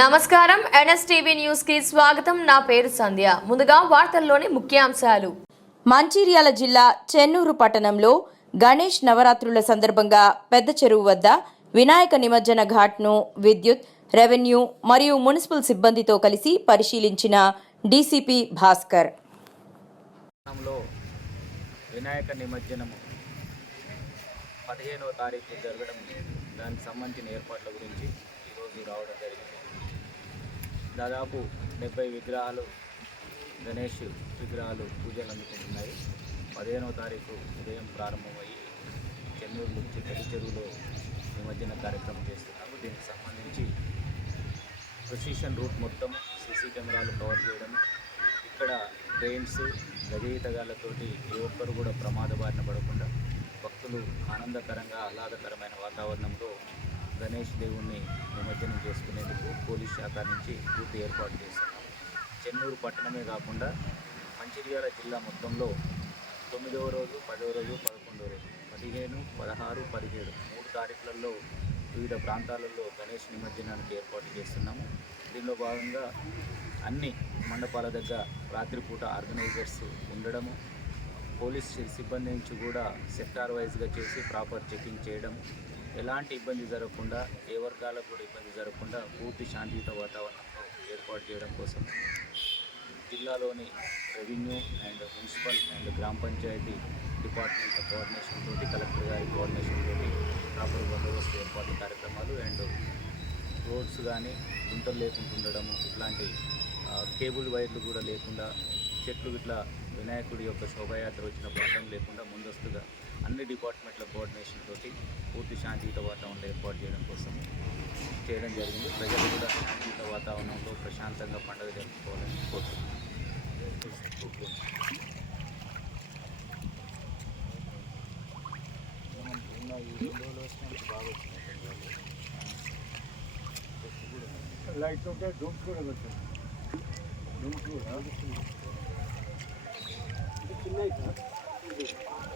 నమస్కారం. ఎన్ఎస్టీవీ న్యూస్కి స్వాగతం. నా పేరు సంధ్య. ముందుగా వార్తల్లోని ముఖ్యాంశాలు. మంచిర్యాల జిల్లా చెన్నూరు పట్టణంలో గణేష్ నవరాత్రుల సందర్భంగా పెద్ద చెరువు వద్ద వినాయక నిమజ్జన ఘాట్ను విద్యుత్ రెవెన్యూ మరియు మున్సిపల్ సిబ్బందితో కలిసి పరిశీలించిన డీసీపీ భాస్కర్. వినాయక నిమజ్జనము పదిహేనవ తారీఖు జరగడం దానికి సంబంధించిన ఏర్పాట్ల గురించి ఈరోజు రావడం జరిగింది. దాదాపు డెబ్బై విగ్రహాలు గణేష్ విగ్రహాలు పూజలు అందుకుంటున్నాయి. పదిహేనవ తారీఖు ఉదయం ప్రారంభమయ్యి చెన్నూరు నుంచి పెద్ద చెరువులో నిమజ్జన కార్యక్రమం చేస్తున్నాము దీనికి సంబంధించి ప్రొసిషన్ రూట్ మొత్తం సీసీ కెమెరాలు కవర్ చేయడం ఇక్కడ ట్రైన్స్ గజయితగాళ్ళతోటి ఏ ఒక్కరు కూడా ప్రమాద బారిన పడకుండా భక్తులు ఆనందకరంగా ఆహ్లాదకరమైన వాతావరణంలో గణేష్ దేవుణ్ణి నిమజ్జనం పోలీస్ శాఖ నుంచి గ్రూప్ ఏర్పాటు చేశాము చెన్నూరు పట్టణమే కాకుండా మంచిర్యాల జిల్లా మొత్తంలో తొమ్మిదవ రోజు పదవ రోజు పదకొండవ రోజు పదిహేను పదహారు పదిహేడు మూడు తారీఖులలో వివిధ ప్రాంతాలలో గణేష్ నిమజ్జనానికి ఏర్పాటు చేస్తున్నాము. దీనిలో భాగంగా అన్ని మండపాల దగ్గర రాత్రిపూట ఆర్గనైజర్స్ ఉండడము పోలీస్ సిబ్బంది నుంచి కూడా సెక్టార్ వైజ్గా చేసి ప్రాపర్ చెకింగ్ చేయడం ఎలాంటి ఇబ్బంది జరగకుండా ఏ వర్గాలకు కూడా ఇబ్బంది జరగకుండా పూర్తి శాంతియుత వాతావరణంలో ఏర్పాటు చేయడం కోసం జిల్లాలోని రెవెన్యూ అండ్ మున్సిపల్ అండ్ గ్రామ పంచాయతీ డిపార్ట్మెంట్ కోఆర్డినేషన్ తోటి కలెక్టర్ గారి కోఆర్డినేషన్ తోటి ప్రాపర్ బందోబస్తు ఏర్పాటు కార్యక్రమాలు అండ్ రోడ్స్ కానీ గుంటలు లేకుండా ఉండడము ఇట్లాంటి కేబుల్ వైర్లు కూడా లేకుండా చెట్లు ఇట్లా వినాయకుడి యొక్క శోభాయాత్ర వచ్చిన ప్రాంతం లేకుండా ముందస్తుగా అన్ని డిపార్ట్మెంట్ల కోఆర్డినేషన్ తోటి పూర్తి శాంతియుత వాతావరణంలో ఏర్పాటు చేయడం కోసం చేయడం జరిగింది. ప్రజలు కూడా శాంతియుత వాతావరణంలో ప్రశాంతంగా పండుగ జరుపుకోవాలని కోరుతున్నాను లైట్ ఉంటే డూమ్స్ కూడా పెట్టండి. డూమ్స్ కూడా. పన్నెండు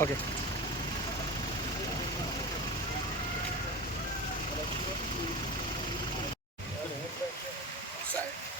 ഓക്കെ.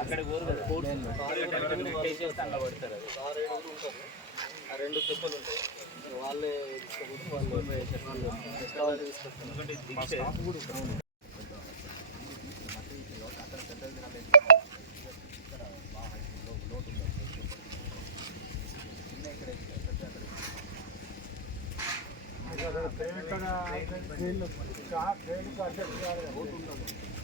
అక్కడ ఊరు కదా పడతారు రెండు చెప్పలు ఉంటాయి వాళ్ళే వాళ్ళు ఇక్కడ ట్రైన్ ట్రైన్ అధ్యక్షుడు